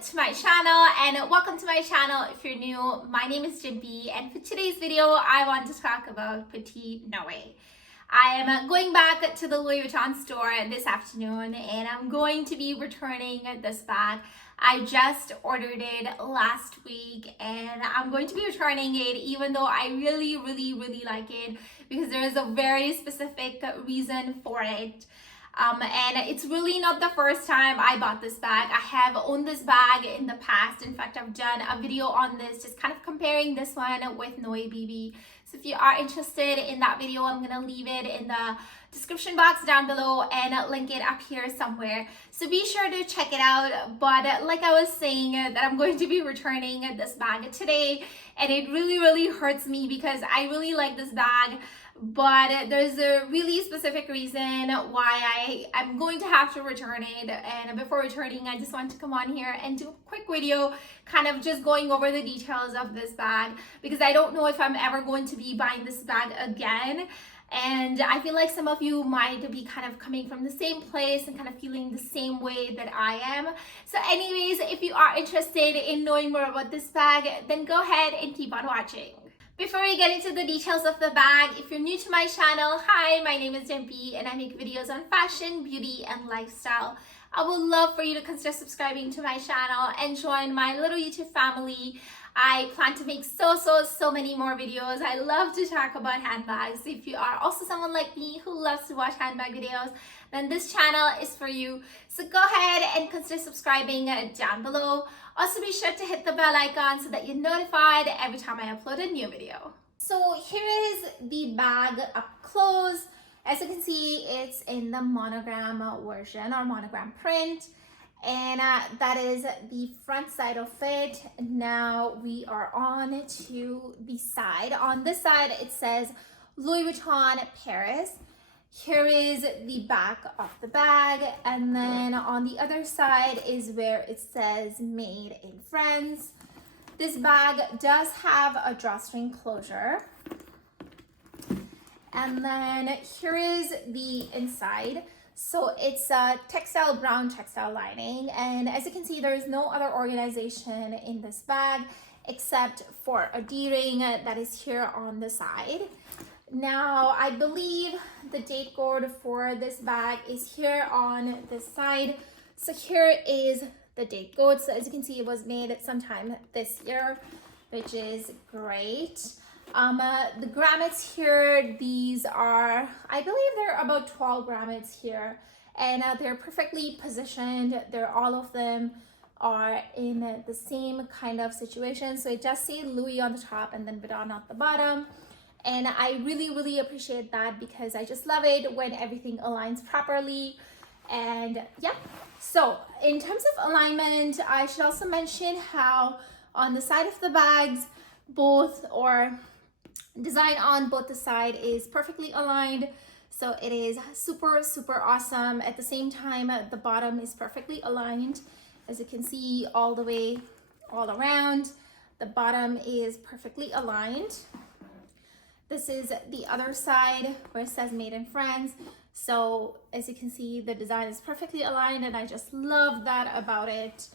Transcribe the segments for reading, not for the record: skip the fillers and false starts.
to my channel and welcome to my channel. If you're new, my name is Jimpy and for today's video I want to talk about Petit Noé. I am going back to the Louis Vuitton store this afternoon and I'm going to be returning this bag. I just ordered it last week and I'm going to be returning it even though I really like it because there is a very specific reason for it. And it's really not the first time I bought this bag. I have owned this bag in the past. In fact, I've done a video on this, just kind of comparing this one with Noé BB. So if you are interested in that video, I'm gonna leave it in the description box down below and link it up here somewhere. So be sure to check it out. But like I was saying, that I'm going to be returning this bag today, and it really hurts me because I really like this bag. But there's a really specific reason why I'm going to have to return it. And before returning, I just want to come on here and do a quick video kind of just going over the details of this bag because I don't know if I'm ever going to be buying this bag again. And I feel like some of you might be kind of coming from the same place and kind of feeling the same way that I am. So anyways, if you are interested in knowing more about this bag, then go ahead and keep on watching. Before we get into the details of the bag, if you're new to my channel, hi, my name is Jimpy and I make videos on fashion, beauty, and lifestyle. I would love for you to consider subscribing to my channel and join my little YouTube family. I plan to make so many more videos. I love to talk about handbags. If you are also someone like me who loves to watch handbag videos, then this channel is for you. So go ahead and consider subscribing down below. Also be sure to hit the bell icon so that you're notified every time I upload a new video. So here is the bag up close. As you can see, it's in the monogram version or monogram print. And that is the front side of it. Now we are on to the side. On this side, it says Louis Vuitton Paris. Here is the back of the bag. And then on the other side is where it says Made in France. This bag does have a drawstring closure. And then here is the inside. So it's a brown textile lining, and as you can see, there is no other organization in this bag except for a D-ring that is here on the side. Now, I believe the date code for this bag is here on this side. So here is the date code. So as you can see, it was made sometime this year, which is great. The grommets here, these are, I believe they're about 12 grommets here, and they're perfectly positioned. All of them are in the same kind of situation. So it does say Louis on the top and then Vuitton at the bottom. And I really appreciate that because I just love it when everything aligns properly. And yeah, so in terms of alignment, I should also mention how on the side of the bags, design on both the side is perfectly aligned. So it is super awesome. At the same time, the bottom is perfectly aligned. As you can see, all the way all around, the bottom is perfectly aligned. This is the other side where it says Made in France. So as you can see, the design is perfectly aligned and I just love that about it.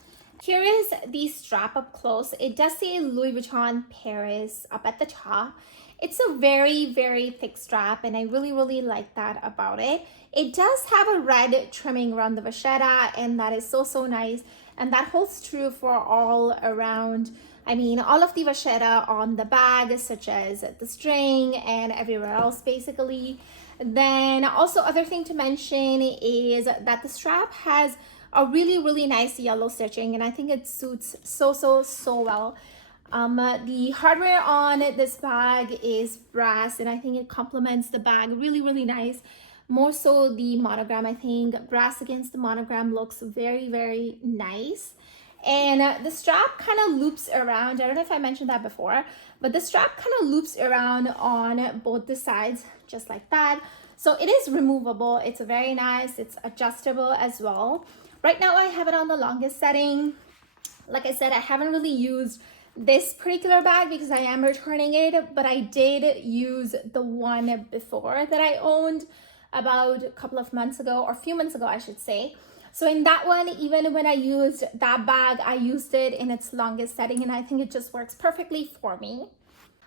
Here is the strap up close. It does say Louis Vuitton Paris up at the top. It's a very thick strap and I really like that about it. It does have a red trimming around the vachetta and that is so nice, and that holds true for all around. I mean, all of the vachetta on the bag, such as the string and everywhere else basically. Then also other thing to mention is that the strap has a really nice yellow stitching, and I think it suits so well. The hardware on this bag is brass, and I think it complements the bag really nice. More so the monogram. I think brass against the monogram looks very nice. And the strap kind of loops around. I don't know if I mentioned that before, but the strap kind of loops around on both the sides just like that. So it is removable. It's very nice. It's adjustable as well. Right now I have it on the longest setting. Like I said, I haven't really used this particular bag because I am returning it, but I did use the one before that I owned about a couple of months ago, or a few months ago I should say. So in that one, even when I used that bag, I used it in its longest setting, and I think it just works perfectly for me.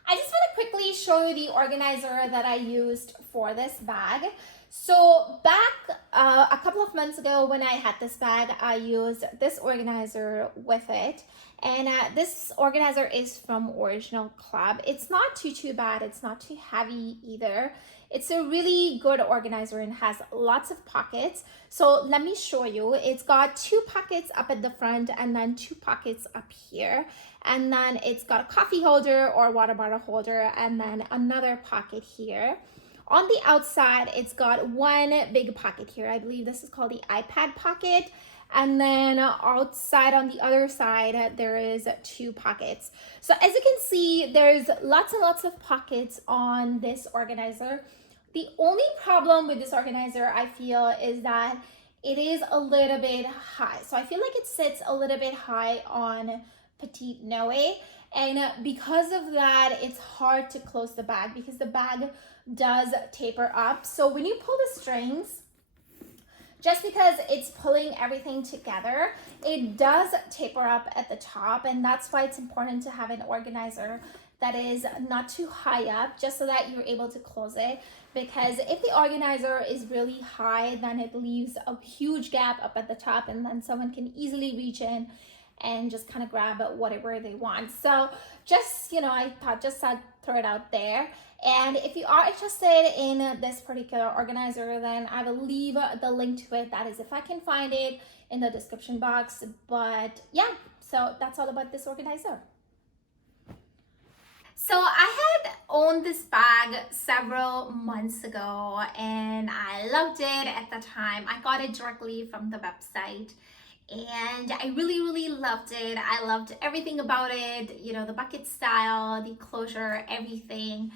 I just want to quickly show you the organizer that I used for this bag. So back a couple of months ago when I had this bag, I used this organizer with it. And this organizer is from Original Club. It's not too bad. It's not too heavy either. It's a really good organizer and has lots of pockets. So let me show you. It's got 2 pockets up at the front and then 2 pockets up here. And then it's got a coffee holder or water bottle holder and then another pocket here. On the outside, it's got 1 big pocket here. I believe this is called the iPad pocket. And then outside on the other side, there is 2 pockets. So as you can see, there's lots and lots of pockets on this organizer. The only problem with this organizer, I feel, is that it is a little bit high. So I feel like it sits a little bit high on Petit Noé. And because of that, it's hard to close the bag because the bag does taper up. So when you pull the strings, just because it's pulling everything together, it does taper up at the top, and that's why it's important to have an organizer that is not too high up, just so that you're able to close it. Because if the organizer is really high, then it leaves a huge gap up at the top, and then someone can easily reach in and just kind of grab whatever they want. So just, I thought just I'd throw it out there. And if you are interested in this particular organizer, then I will leave the link to it. That is, if I can find it, in the description box. But yeah, so that's all about this organizer. So I had owned this bag several months ago and I loved it at the time. I got it directly from the website. And I really loved it. I loved everything about it, the bucket style, the closure, everything.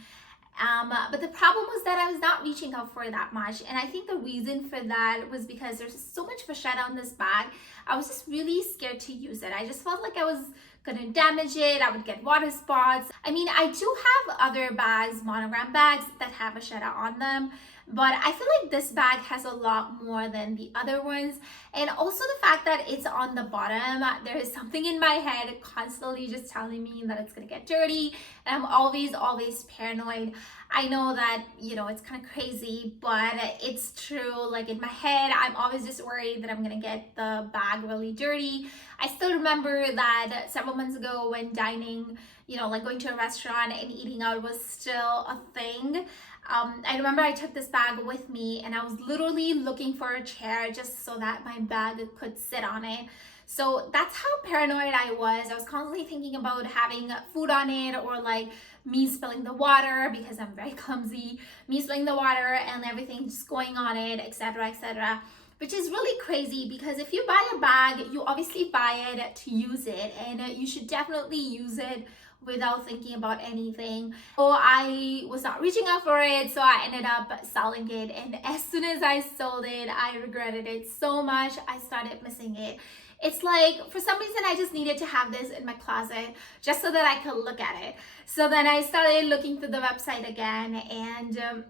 But the problem was that I was not reaching out for that much. And I think the reason for that was because there's so much vachetta on this bag. I was just really scared to use it. I just felt like I was gonna damage it. I would get water spots. I mean, I do have other bags, monogram bags that have vachetta on them, but I feel like this bag has a lot more than the other ones. And also the fact that it's on the bottom, there is something in my head constantly just telling me that it's gonna get dirty, and I'm always paranoid. I know that, it's kind of crazy, but it's true. Like in my head, I'm always just worried that I'm gonna get the bag really dirty. I still remember that several months ago when dining, like going to a restaurant and eating out was still a thing. I remember I took this bag with me and I was literally looking for a chair just so that my bag could sit on it. So that's how paranoid I was. I was constantly thinking about having food on it, or like me spilling the water because I'm very clumsy, me spilling the water and everything just going on it, etc. Which is really crazy because if you buy a bag, you obviously buy it to use it, and you should definitely use it without thinking about anything. So I was not reaching out for it, so I ended up selling it, and as soon as I sold it, I regretted it so much. I started missing it. It's like, for some reason, I just needed to have this in my closet just so that I could look at it. So then I started looking through the website again, and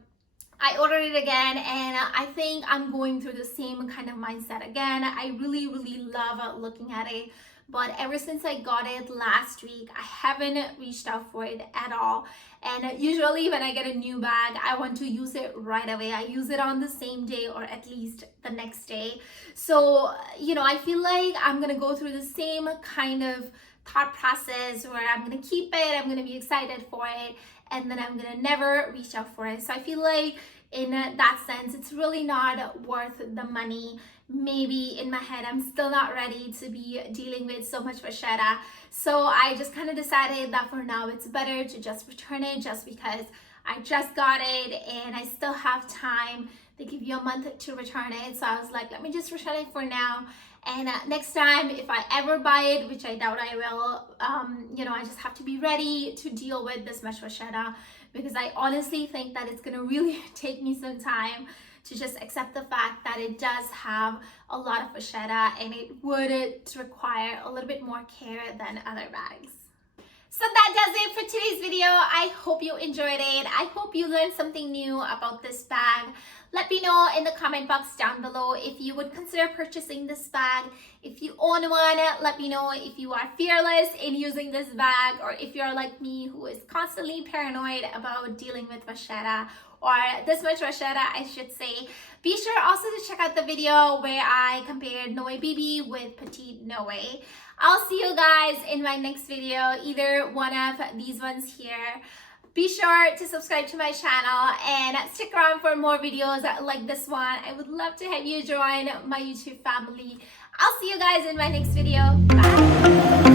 I ordered it again, and I think I'm going through the same kind of mindset again. I really love looking at it, but ever since I got it last week, I haven't reached out for it at all. And usually when I get a new bag, I want to use it right away. I use it on the same day or at least the next day. So, I feel like I'm gonna go through the same kind of thought process where I'm gonna keep it, I'm gonna be excited for it, and then I'm gonna never reach out for it. So I feel like in that sense, it's really not worth the money. Maybe in my head, I'm still not ready to be dealing with so much vachetta. So I just kind of decided that for now, it's better to just return it, just because I just got it and I still have time. They give you a month to return it. So I was like, let me just return it for now. And next time, if I ever buy it, which I doubt I will, I just have to be ready to deal with this much vachetta, because I honestly think that it's gonna really take me some time to just accept the fact that it does have a lot of vachetta and it would require a little bit more care than other bags. So that does it for today's video. I hope you enjoyed it. I hope you learned something new about this bag. Let me know in the comment box down below if you would consider purchasing this bag. If you own one, let me know if you are fearless in using this bag, or if you're like me who is constantly paranoid about dealing with vachetta, or this much vachetta I should say. Be sure also to check out the video where I compared Noé BB with Petit Noé. I'll see you guys in my next video, either one of these ones here. Be sure to subscribe to my channel and stick around for more videos like this one. I would love to have you join my YouTube family. I'll see you guys in my next video. Bye!